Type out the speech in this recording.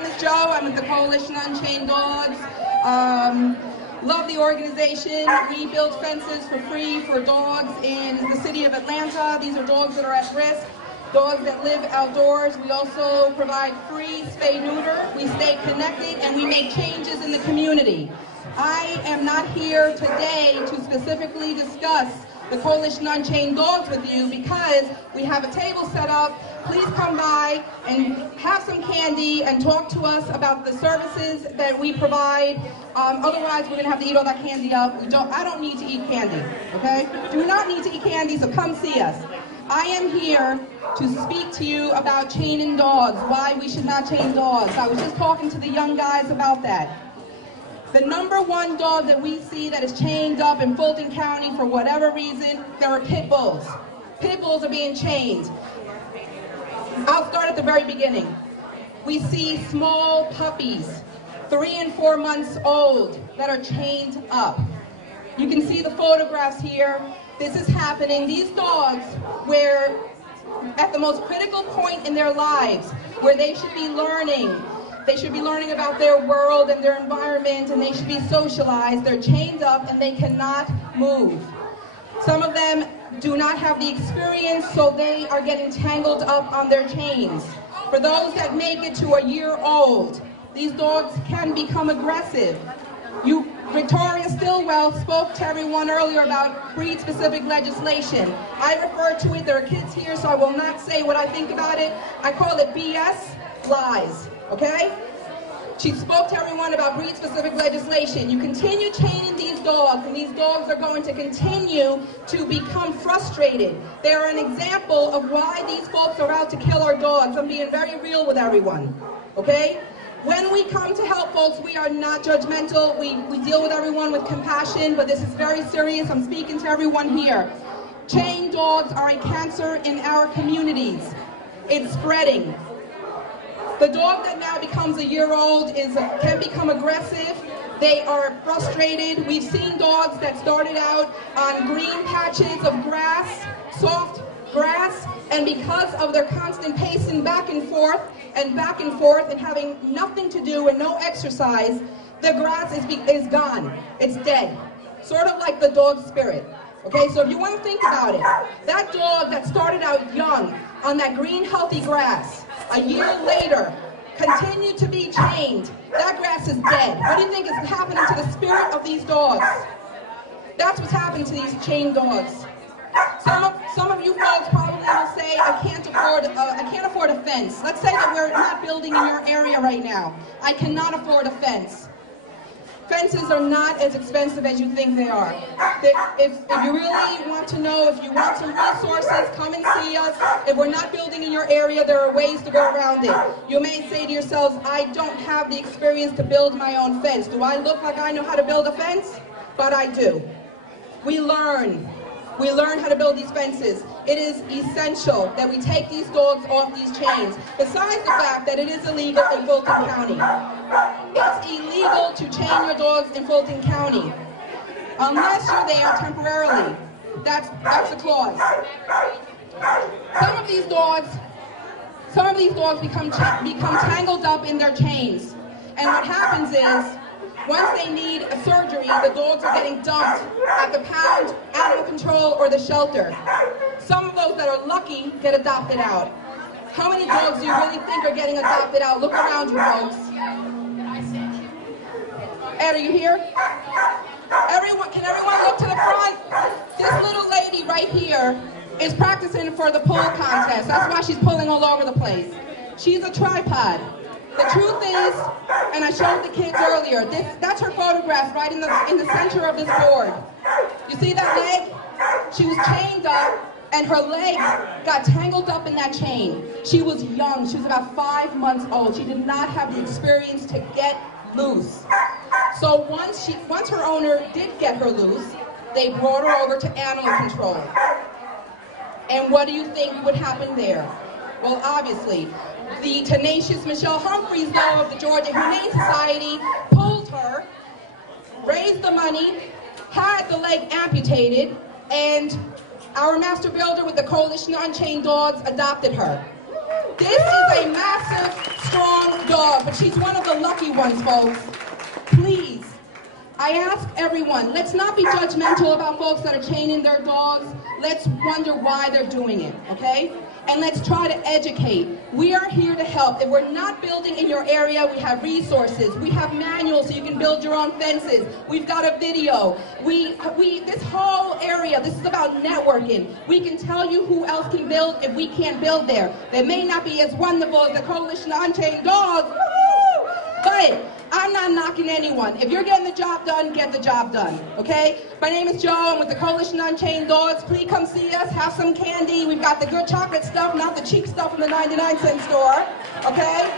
name is Joe. I'm with the Coalition Unchained Dogs. Love the organization. We build fences for free for dogs in the city of Atlanta. These are dogs that are at risk, dogs that live outdoors. We also provide free spay-neuter. We stay connected and we make changes in the community. I am not here today to specifically discuss the Coalition Unchained Dogs with you because we have a table set up. Please come by and have some candy and talk to us about the services that we provide. Otherwise, we're going to have to eat all that candy up. I don't need to eat candy, okay? Do not need to eat candy, so come see us. I am here to speak to you about chaining dogs, why we should not chain dogs. I was just talking to the young guys about that. The number one dog that we see that is chained up in Fulton County for whatever reason, there are pit bulls. Pit bulls are being chained. I'll start at the very beginning. We see small puppies, 3 and 4 months old, that are chained up. You can see the photographs here. This is happening. These dogs, where at the most critical point in their lives, where they should be learning about their world and their environment, and they should be socialized. They're chained up and they cannot move. Some of them do not have the experience, so they are getting tangled up on their chains. For those that make it to a year old, these dogs can become aggressive. Victoria Stillwell spoke to everyone earlier about breed-specific legislation. I refer to it, there are kids here, so I will not say what I think about it. I call it BS, lies. Okay? She spoke to everyone about breed-specific legislation. You continue chaining these dogs, and these dogs are going to continue to become frustrated. They're an example of why these folks are out to kill our dogs. I'm being very real with everyone. Okay? When we come to help folks, we are not judgmental. We deal with everyone with compassion, but this is very serious. I'm speaking to everyone here. Chained dogs are a cancer in our communities. It's spreading. The dog that now becomes a year old can become aggressive. They are frustrated. We've seen dogs that started out on green patches of grass, soft grass, and because of their constant pacing back and forth and having nothing to do and no exercise, the grass is gone. It's dead. Sort of like the dog spirit. Okay, so if you want to think about it, that dog that started out young on that green, healthy grass, a year later, continued to be chained. That grass is dead. What do you think is happening to the spirit of these dogs? That's what's happening to these chained dogs. Some of you folks probably will say, I can't afford a fence. Let's say that we're not building in your area right now. I cannot afford a fence. Fences are not as expensive as you think they are. If you really want to know, if you want some resources, come and see us. If we're not building in your area, there are ways to go around it. You may say to yourselves, I don't have the experience to build my own fence. Do I look like I know how to build a fence? But I do. We learn. We learn how to build these fences. It is essential that we take these dogs off these chains, besides the fact that it is illegal in Fulton County. It's illegal to chain your dogs in Fulton County, unless you're there temporarily. That's the clause. Some of these dogs become tangled up in their chains, and what happens is, once they need a surgery, the dogs are getting dumped at the pound, animal control, or the shelter. Some of those that are lucky get adopted out. How many dogs do you really think are getting adopted out? Look around you, folks. Ed, are you here? Can everyone look to the front? This little lady right here is practicing for the pull contest. That's why she's pulling all over the place. She's a tripod. The truth is, and I showed the kids earlier, that's her photograph right in the center of this board. You see that leg? She was chained up, and her leg got tangled up in that chain. She was young. She was about 5 months old. She did not have the experience to get loose. So once her owner did get her loose, they brought her over to animal control. And what do you think would happen there? Well, obviously, the tenacious Michelle Humphreys, though, of the Georgia Humane Society, pulled her, raised the money, had the leg amputated, and our master builder with the Coalition Unchained Dogs adopted her. This is a massive, strong dog. dog, but she's one of the lucky ones, folks. Please, I ask everyone, let's not be judgmental about folks that are chaining their dogs. Let's wonder why they're doing it, okay? And let's try to educate. We are here to help. If we're not building in your area, we have resources. We have manuals so you can build your own fences. We've got a video. This whole area, this is about networking. We can tell you who else can build if we can't build there. They may not be as wonderful as the Coalition of Unchained Dogs, woo-hoo! But I'm not knocking anyone. If you're getting the job done, get the job done, okay? My name is Joe. I'm with the Coalition of Unchained Dogs. Please come see us. Have some candy. We've got the good chocolate stuff, not the cheap stuff from the 99-cent store, okay?